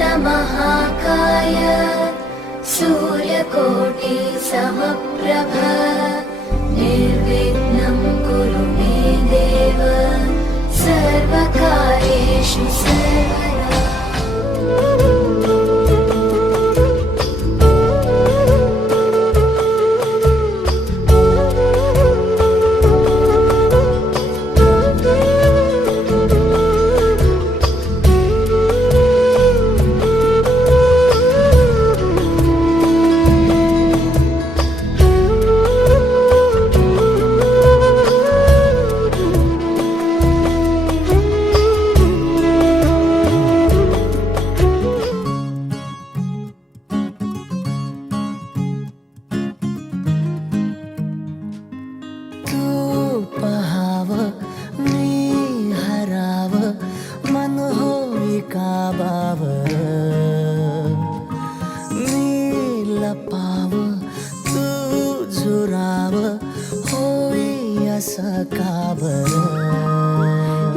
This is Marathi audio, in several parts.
महाकाय सूर्यकोटि समप्रभ निर्विघ्नं कुरु मे देव सर्वकार्येषु सर्वदा।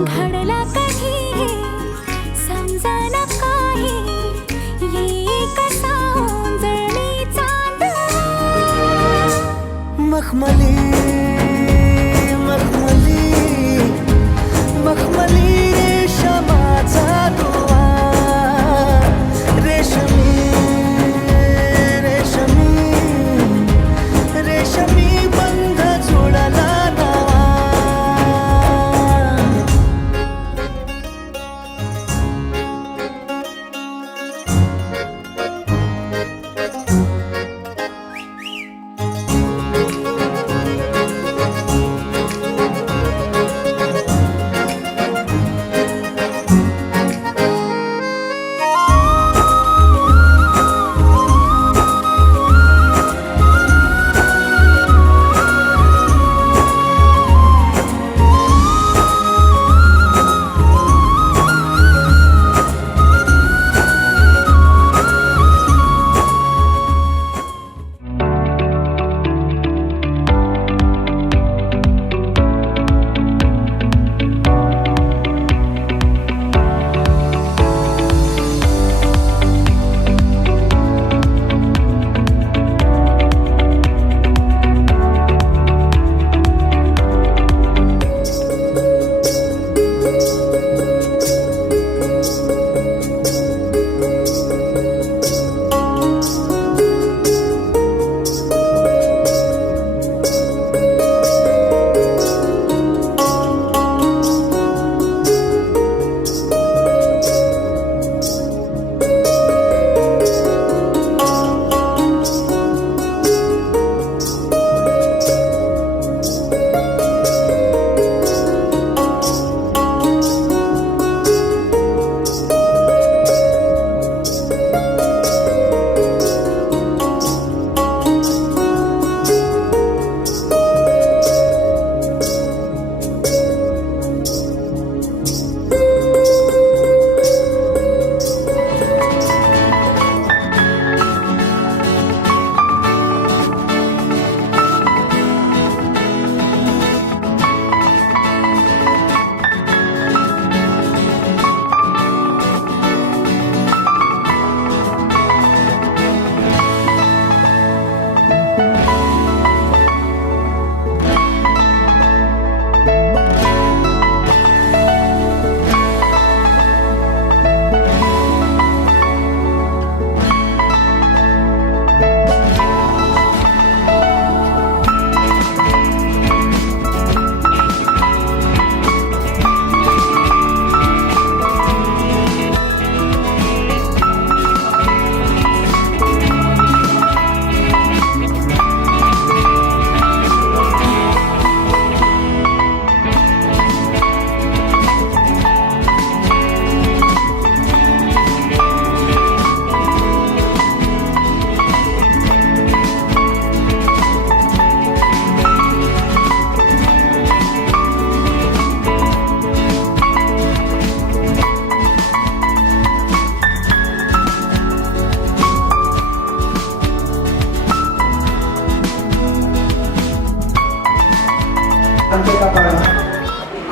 घडला कधी समजना काही ये कसा जळली चांद मखमली मखमली मखमली रेशमाचा दुवा रेशमी रेशमी रेशमी बंध जुळला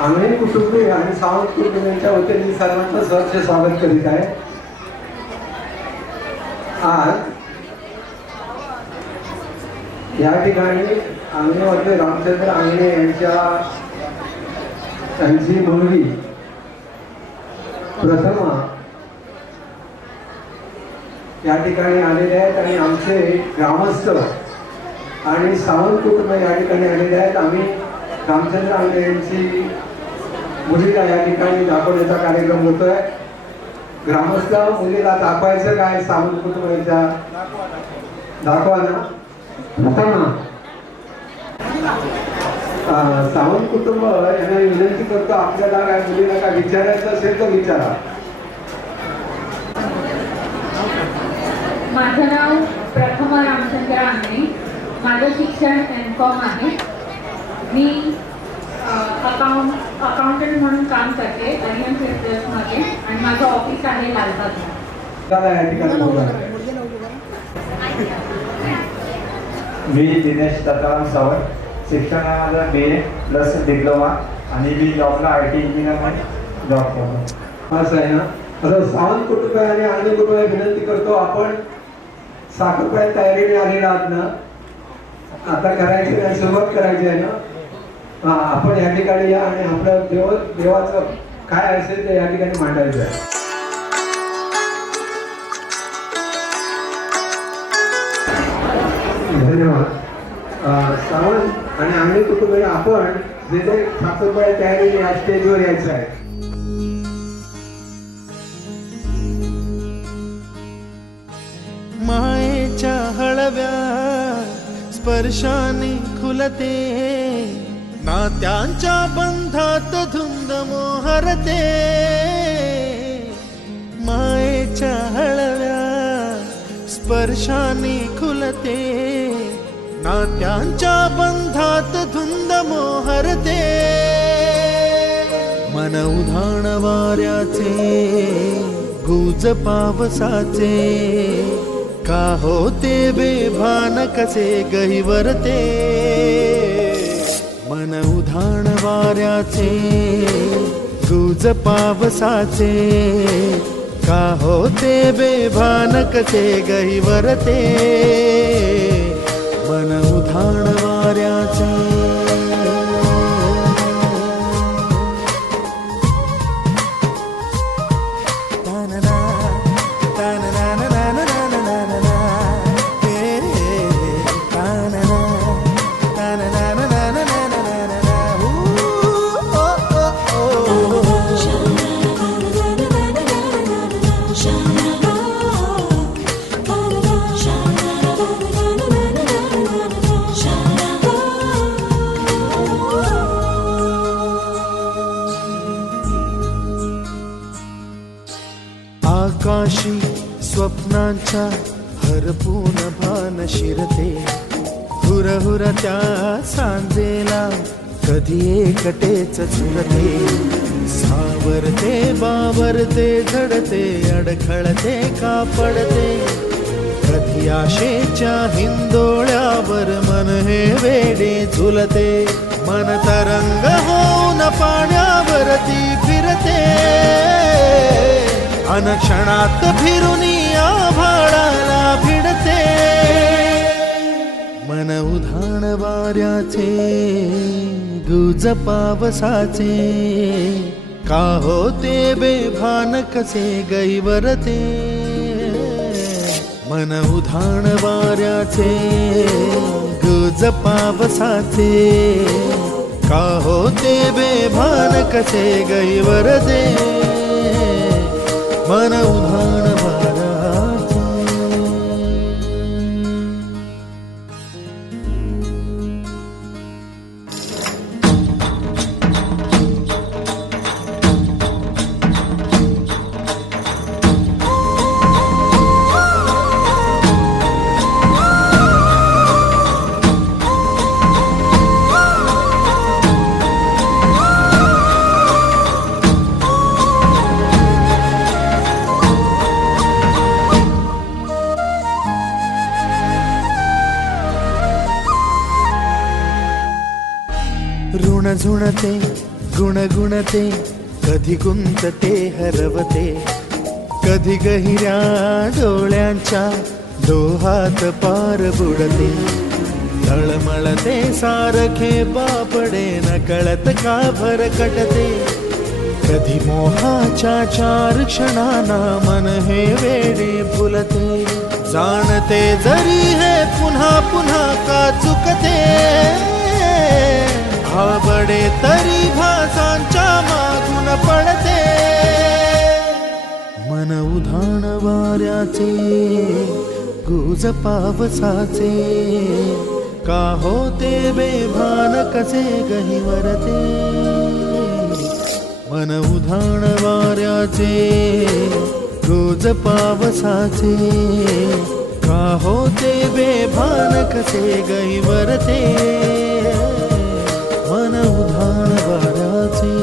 आंगणे कुटुंबीय आणि सावंत कुटुंबियांच्या वतीने सर्वांचं सहर्ष स्वागत करीत आहे. आज या ठिकाणी अंगणेवरचे रामचंद्र अंगणे त्यांची मुलगी प्रथमा या ठिकाणी आलेले आहेत आणि आमचे ग्रामस्थ आणि सावंत कुटुंब या ठिकाणी आलेले आहेत. आम्ही रामचंद्र अंगणे यांची मुलीला या ठिकाणी दाखवण्याचा कार्यक्रम होतोय. ग्रामस्थ मुलीला दाखवायचं काय? सावंत कुटुंबाच्या दाखवा ना. प्रथमा सावंत कुटुंब यांना विनंती करतो, आपल्याला काय मुलीला काय विचारायचं असेल तर विचारा. माझं नाव प्रथमा रामचंद्र अंगणे. माझं शिक्षण M.Com आहे. मी अकाउंटंट म्हणून काम करते अरियन मध्ये आणि माझं ऑफिस आहे लालबागला. या ठिकाणी मी दिनेश दत्ताराम सावंत. शिक्षण आहे माझं BA प्लस डिप्लोमा आणि मी जॉबला IT इंजिनियरमध्ये जॉब करतो. असं आहे ना. आता सावंत कुटुंब आणि अंगणे कुटुंबाला विनंती करतो, आपण साखरपुड्यात तयारीने आलेला आहात ना. आता करायची आणि सुरुवात करायची आहे ना. आपण या ठिकाणी या आणि आपलं देवाचं काय असेल ते या ठिकाणी मांडायचं आहे. धन्यवाद. सावंत आणि अंगणे कुटुंब आपण जे जे साखरपुड्यात तयारीने या स्टेजवर यायचं आहे. मायेच्या हळव्या स्पर्शाने खुलते, नात्यांच्या बंधात धुंद मोहरते. मायेच्या हळव्या स्पर्शाने खुलते, नात्यांच्या बंधात धुंद मोहरते. मन उधाण वाऱ्याचे गुज पावसाचे, का होते बेभान कसे गहिवरते. मन उधाण वाऱ्याचे गुज पावसाचे, का होते बेभान कसे गहिवरते. मन उधाण वाऱ्याचे आकाशी स्वप्नांच्या हरपून भान शिरते. हुरहुर त्या सांजेला कधी एकटेच झुलते. सावरते बावरते झडते, अडखळते का पडते. कधी आशेच्या हिंदोळ्यावर मन हे वेडे झुलते. मन तरंग होऊन पाण्यावरती फिरते. अनक्षणात फिरून आभाळाला भिडते. मन उधाण वाऱ्याचे गुज पावसाचे, का होते बेभान कसे गैवरते. मन उधाण वाऱ्याचे गुज पावसाचे, का होते बेभान कसे गैवरते. मन उधाण वाऱ्याचे. ऋण झुणते गुणगुणते, कधी गुंतते हरवते. कधी गहिऱ्या डोळ्यांच्या डोहात पार बुडते, तळमळते सारखे बापडे न कळत का भरकटते. कधी मोहाच्या 4 क्षणांना मन हे वेडे फुलते, जाणते जरी हे पुन्हा पुन्हा का चुकते. आवडे तरी भासांच्या मागून पडते, मन उधाण वाऱ्याचे गुज पावसाचे. का होते बेभान कसे गहिवरते, मन उधाण वाऱ्याचे गुज पावसाचे. का होते बेभान कसे गहिवरते, मन उधाण वाऱ्याचे.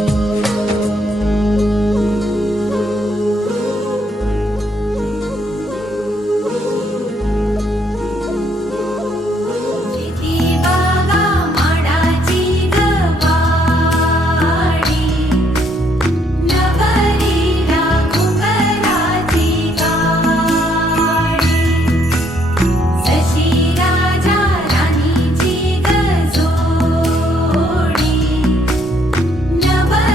बागा माडाची गवाडी, नभरीला घुंगराची गाडी. जशी राजा राणीची गजोडी, नभरीला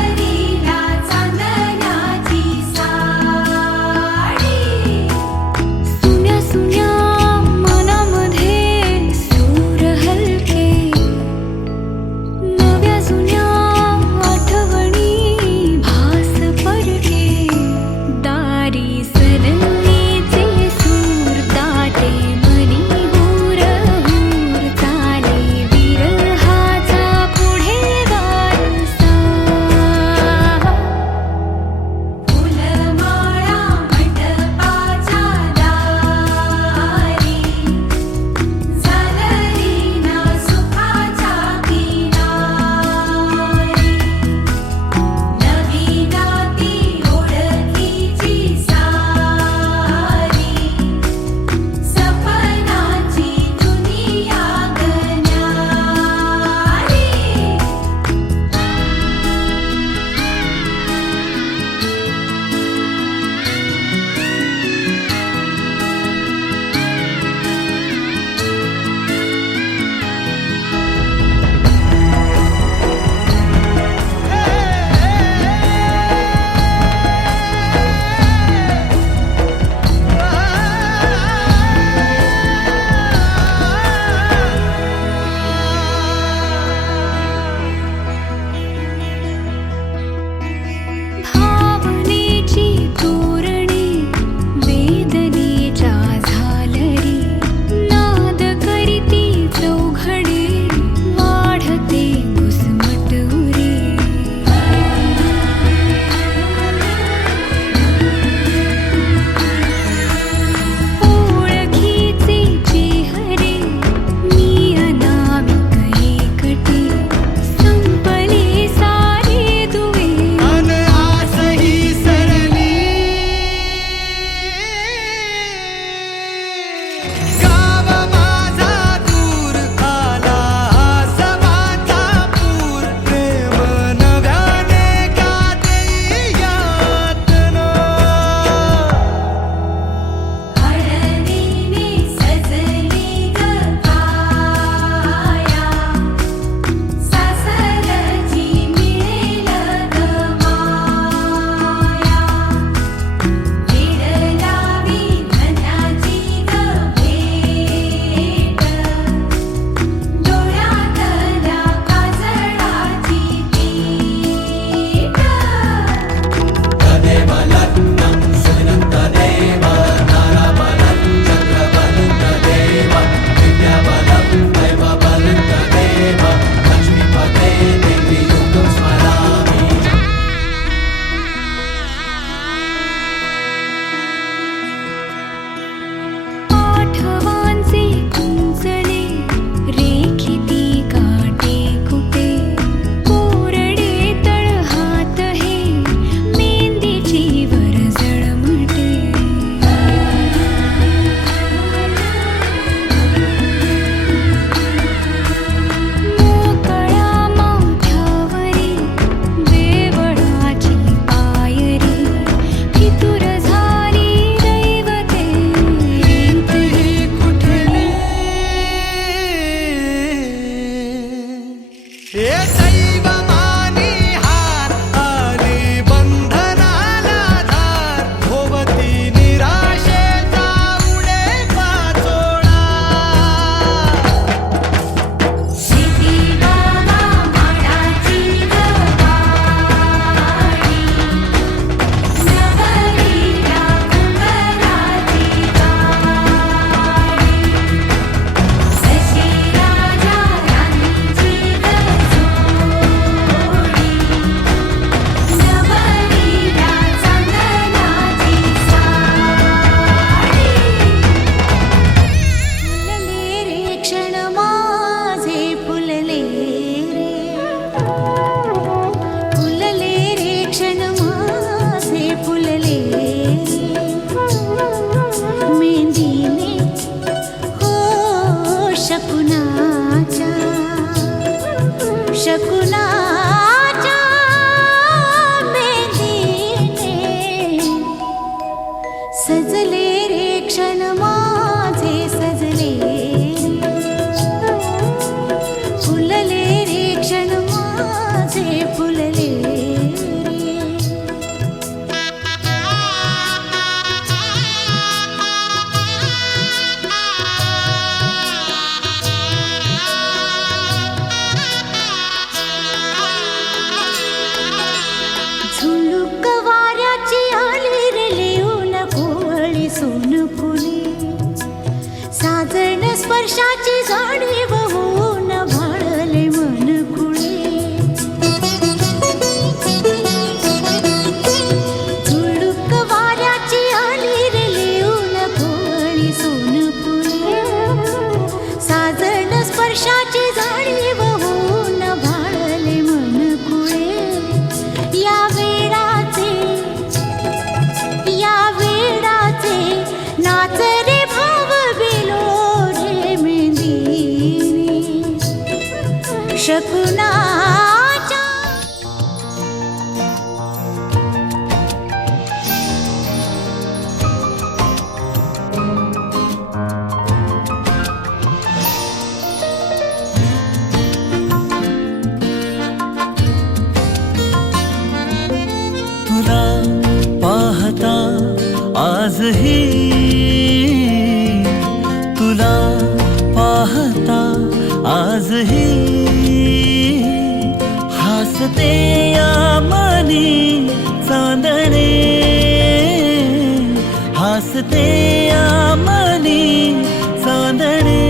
सजले रे क्षण माझे सजले फुलले रे क्षण माझे फुलले रे झुळूक वाऱ्याची आली रे लिहून कोवळी सोन फुले साजण स्पर्शाची जाणीव होऊन भाळले मन खुळे झुळूक वाऱ्याची आली रे लिहून कोवळी सोन फुले साजण स्पर्शाची जाणीव होऊन भाळले मन खुळे या वेडाचे नाच रे भाव बिलो रे मेंदिनी शकुनाच्या तुला पाहता आजही तुला पाहता आजही हसते या मनी चांदणे हसते या मनी चांदणे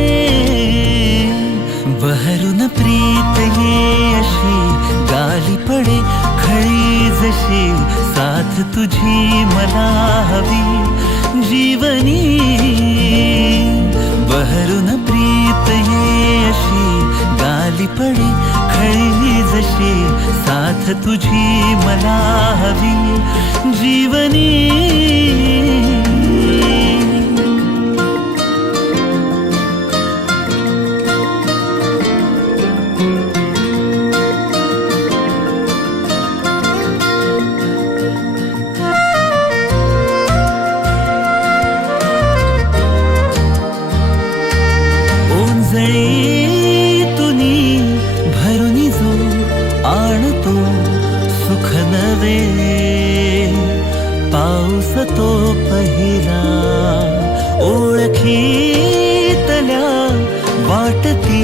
बहरून प्रीत ये अशी गाली पडे खळी जशी साथ तुझी मला हवी जीवनी बहरून प्रीत ये अशी गाली पडे खळी जशी साथ तुझी मला हवी जीवनी तुनी भरुनी जो आणतो सुख नवे पाऊस तो पहिला ओळखीतल्या वाटती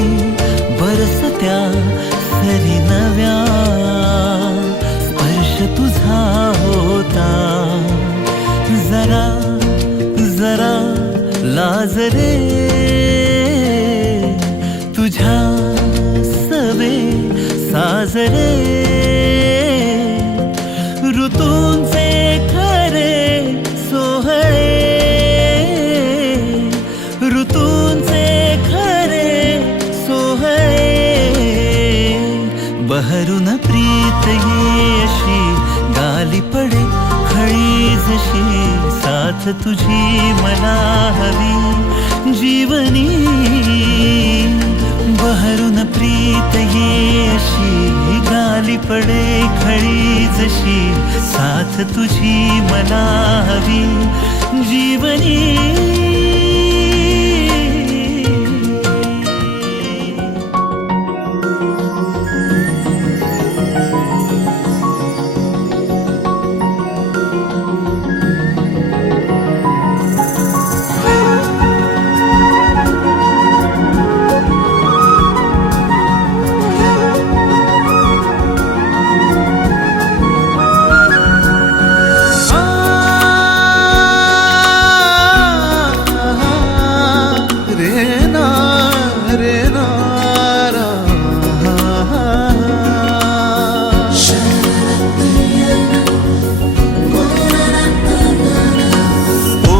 बरसत्या सरी नव्या स्पर्श तुझा होता जरा जरा लाज रे तुझ्या सवे साजरे ऋतूंचे खरे सोहळे ऋतूंचे खरे सोहळे बहरून प्रीत ये अशी गाली पडे खळी जशी साथ तुझी मला हवी जीवनी बहरून प्रीत ये अशी गाली पडे खळी जशी साथ तुझी मला हवी जीवनी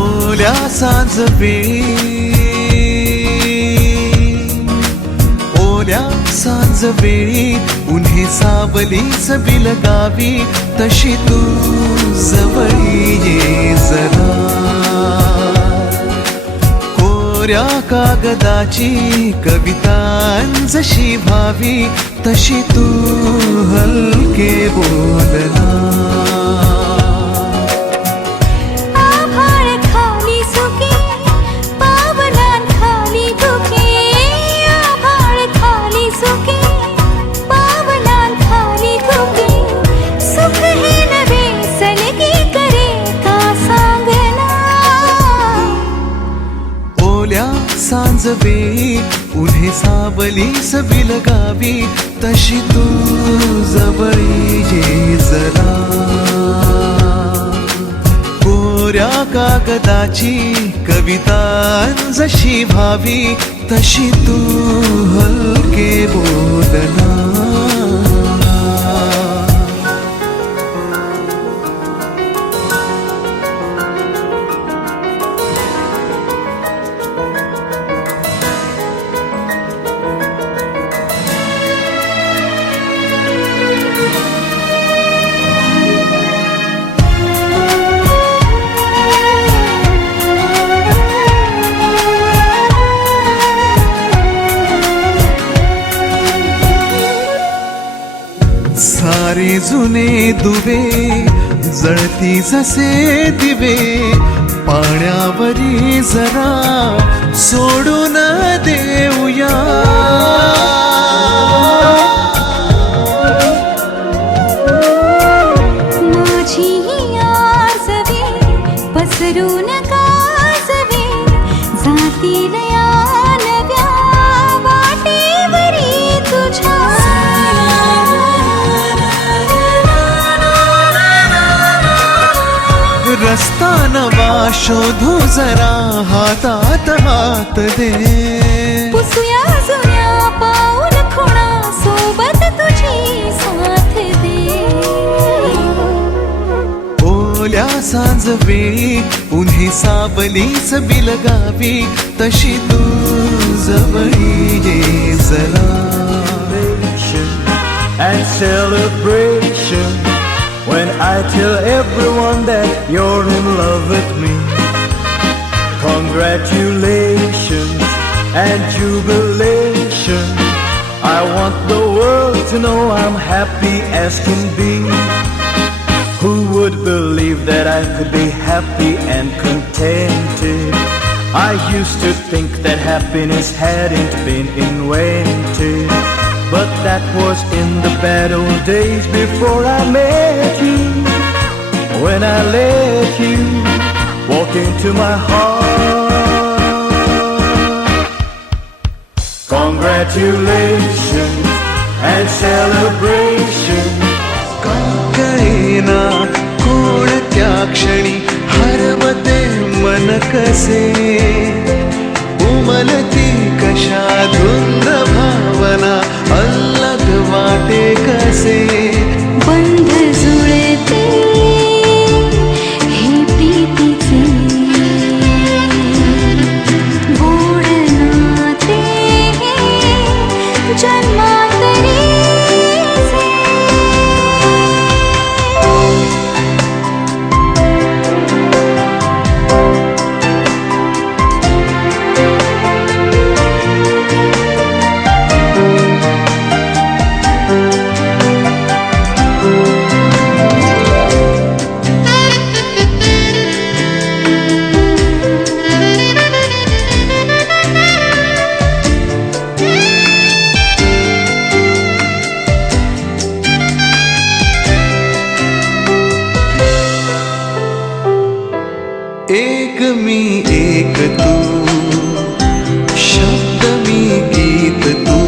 ओल्या सांज वेळी उन्हे सावलीच बिलगावी तशी तू जवळी ये जरा कोऱ्या कागदाची कविता जशी भावी तशी तू हलके बोलना आभाळ सांज वेळी उन्हे सावलीस बिलगावी तशी तू जवळी ये जरा कोऱ्या कागदाची कविता जशी भावी तशी तू हलके बोलना सारे जुने दुवे जळती जसे दिवे पाण्यावरी जरा सोडून देऊया माझी आसवे पसरून कासवे जातील या नव्या वाटेवरी तुझ्या रस्ता नवा शोधू जरा हातात हात दे पुसूया जुन्या पाऊल खुणा सोबत तुझी साथ दे ओल्या सांज वेळी उन्हे सावलीच बिलगावी तशी तू जवळी ये जरा and celebration when I tell everyone that you're in love with me. Congratulations and jubilation. I want the world to know I'm happy as can be. Who would believe that I could be happy and contented? I used to think that happiness hadn't been invented, but that was in the bad old days before I met you. When I let you walk into my heart. Congratulations and celebration. कळेना कोणत्या क्षणी हरवते मन कसे उमलती कशा धुंद भावना अलग वाटे कसे बंध जुळते हे प्रीतीचे गोड नाते जन्मांतरीचे एक मी एक तू शब्द मी गीत तू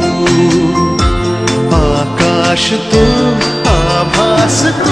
आकाश तू आभास तू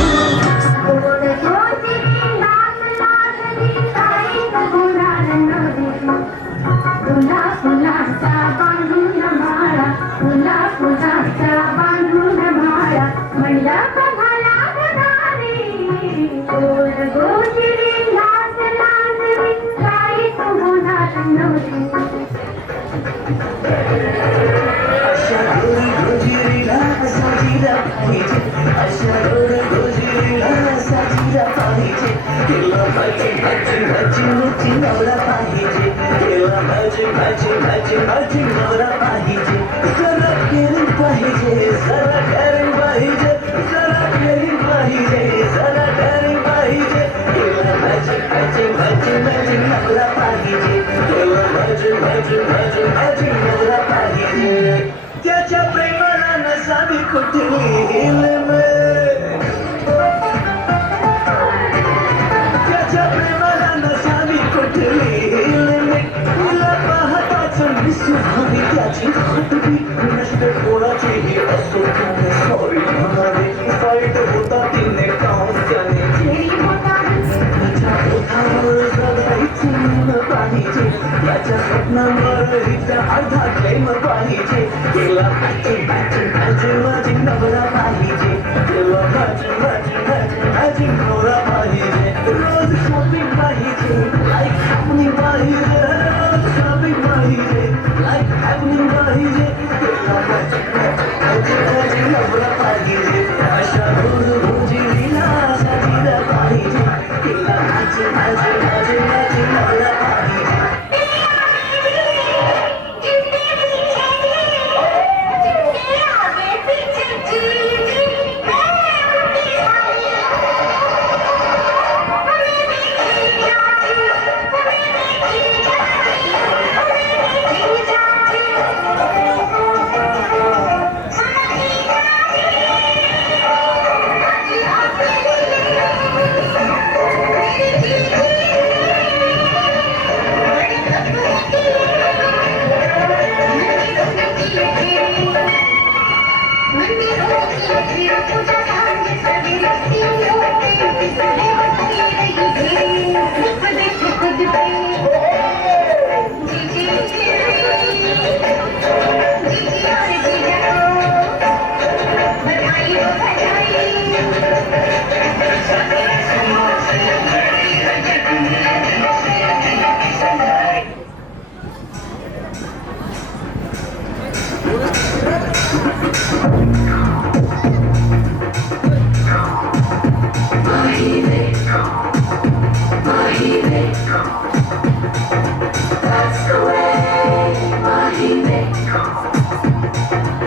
त्याच्या प्रेमाला नसावी कुठली त्याच्या प्रेमाला नसावी कुठली तिला पाहताच ती नसते कोणाचीही असो सॉरी म्हणाले वाईट होता तिने काम त्याने त्याच्या ओठावर जगायचं मन पाहिजे त्याच्या स्वप्नांवर हिचा अर्धा प्रेम पाहिजे केला माझी नवरा पाहिजे केला माझी नवरा पाहिजे रोज शॉपिंग पाहिजे लाईक हॅपनिंग पाहिजे रोज शॉपिंग पाहिजे लाईक हॅपनिंग पाहिजे केला माझी नवरा पाहिजे अशा रोज रोजी लीला पाहिजे केला माझी नवरा पाहिजे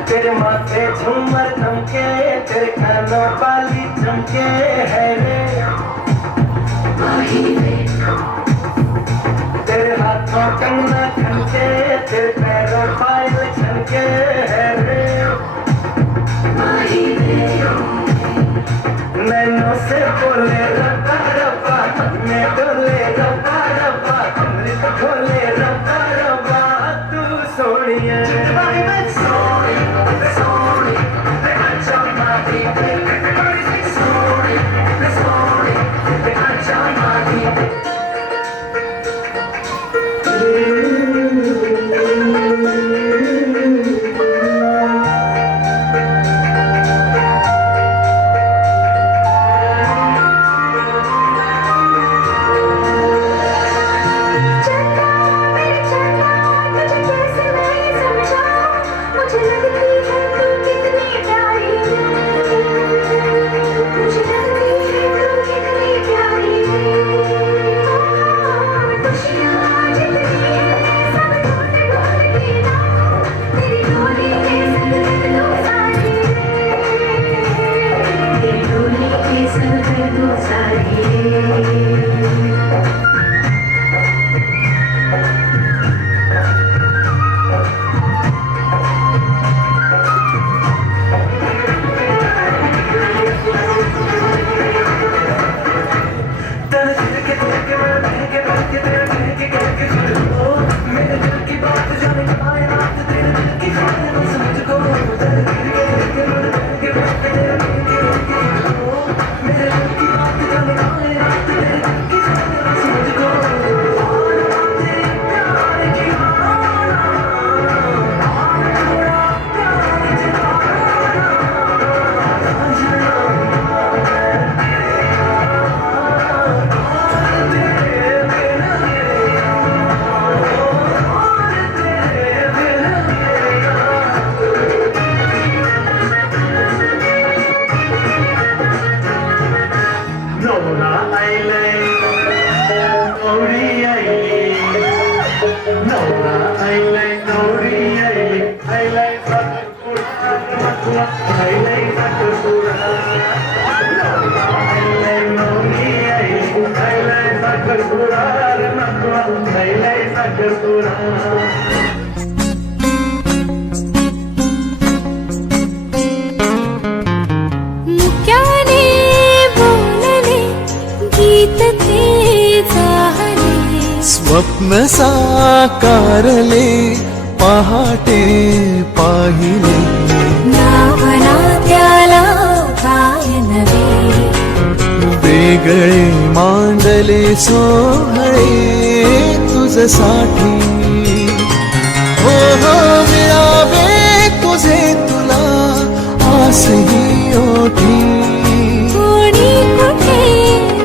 तेरे माथे झूमर थमके तेरे कानों वाली चमके है रे तेरे हाथों कंगना खनके तेरे पैरों पायल छनके है रे नैनों से बोले रब्बा रब्बा मैं डोले रब्बा रब्बा अमृत खोले रब्बा रब्बा तू सोनिया मुक्याने बोलले गीत ते झाले स्वप्न साकारले पहाटे पाहिले नावना त्याला काय नवे वेगळे मांडले सोहळे तुझसाठी हो हो मिळावे तुझे तुला आसही ओठी कोणी कुठे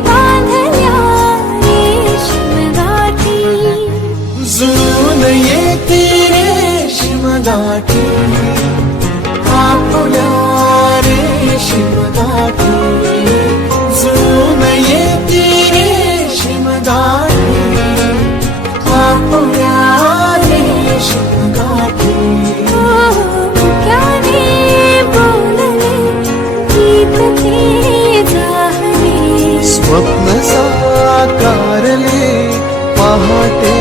बांधल्या रेशीम गाठी जुळून येते रेशीम गाठी आपुल्या रेशीम गाठी जुळून येते रेशीम गाठी आपुल्या रेशीम गाठी मुक्याने बोलले गीत ते जाहले स्वप्न साकारले पहाटे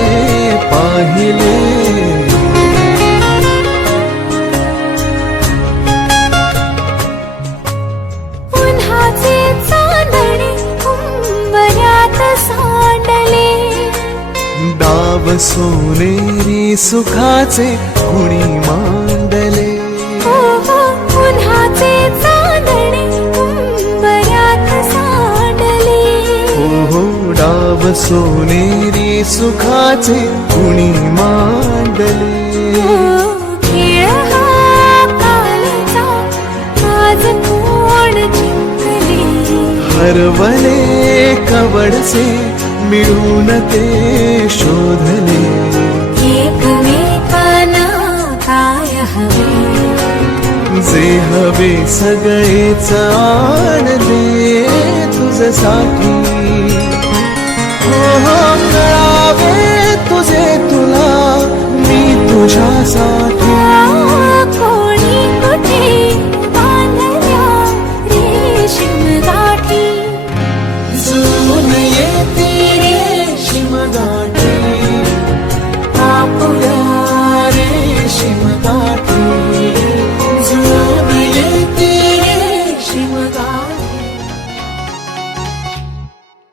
पाहिले उन्हाचे चांदणे उंबऱ्यात सांडले डाव सोनेरी सुखाचे कुणी मांडले हो हो उन्हाचे चांदणे उंबऱ्यात सांडले हो हो डाव सोनेरी सुखाचे कुणी मांडले खेळ हा कालचा आज कोण जिंकले हरवले कवडचे मिळून ते शोधले एकमेकांना काय हवे जे हवे सगळेच आणले तुझसाठी हो हो कळावे तुझे तुला मी तुझ्यासाठी कोणी कुठे बांधल्या रेशीम गाठी जुळून येते रेशीम गाठी आपुल्या रेशीम गाठी जुळून येते रेशीम गाठी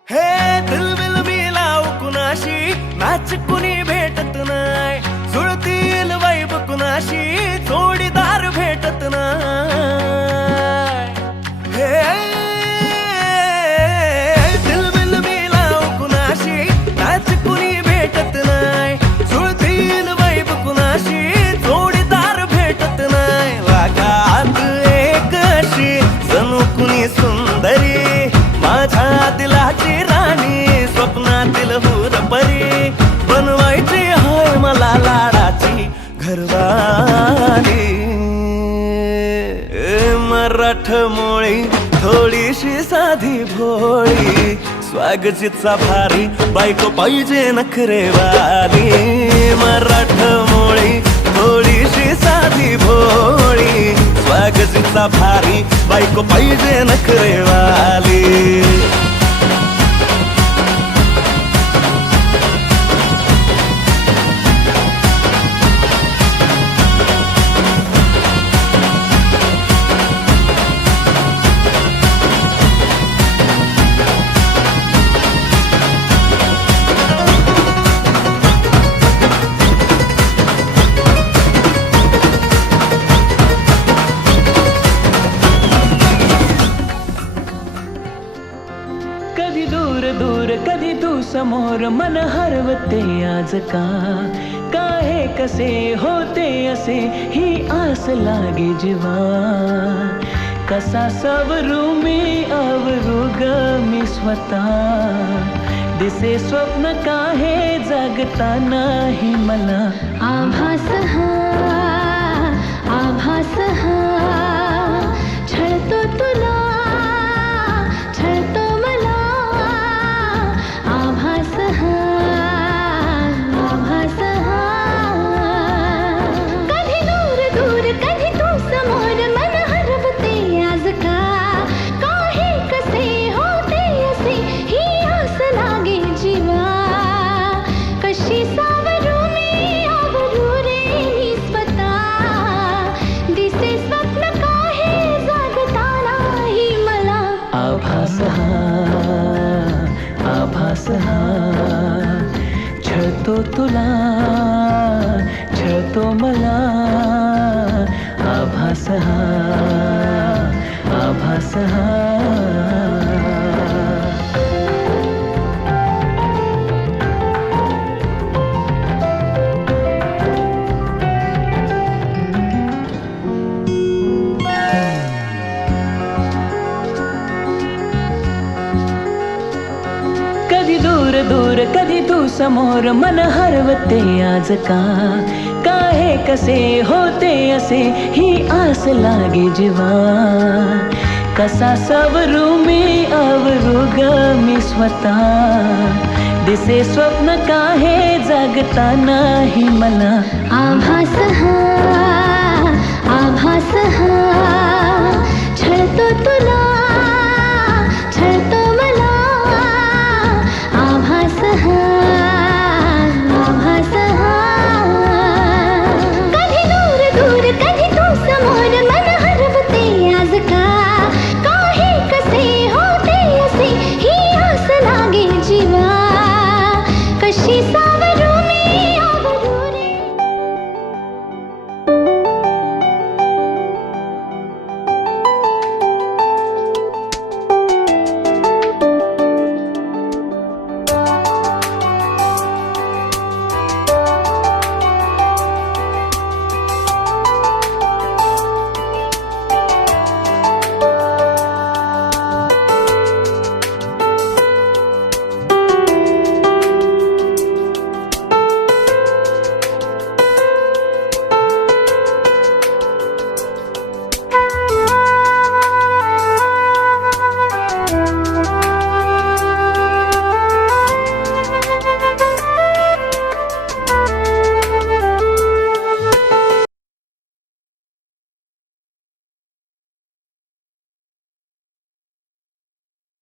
हे दिलबिल मी लाव कुणाशी नाच कुणी भेटत नाय जुळतील वाईब कुणाशी जोडीदार भेटत नाय हे दिलबिल मी लाव कुणाशी नाच कुणी भेटत नाय जुळतील वाईब कुणाशी जोडीदार भेटत नाय वागात एक अशी जणू कुणी सुंदरी माझ्या दिलाची राणी स्वप्नातील हुरपरी बनवायची हाय मला लाडाची घरवाली मराठमोळी थोडीशी साधी भोळी स्वागतीचा भारी बायको पाहिजे नखरेवाली मराठमोळी थोडीशी साधी भोळी स्वागतीचा भारी बायको पाहिजे नखरेवाली कधी दूर दूर कधी तू समोर मन हरवते आज का काहे कसे होते असे ही आस लागे जीवा कसा सवरू मी आवरू ग मी स्वतः दिसे स्वप्न काहे जागता नाही मला आभास हा छळतो तुला छळतो मला आभास हा कधी दूर दूर कधी तू समोर मन हरवते आज का काहे कसे होते असे ही आस लागे जीवा कशी सावरू मी आवरू रे मी स्वतः दिसे स्वप्न काहे जागता नाही छळतो तुला छळतो मला आभास हा आभास हा कधी दूर दूर कधी तू समोर मन हरवते आज का हे कसे होते असे ही आस लागे जीवा कसा सवरू मी आवरू ग मी स्वतः दिसे स्वप्न काहे जागता नाही मला आभास हा छळतो तुला छळतो मला आभास हा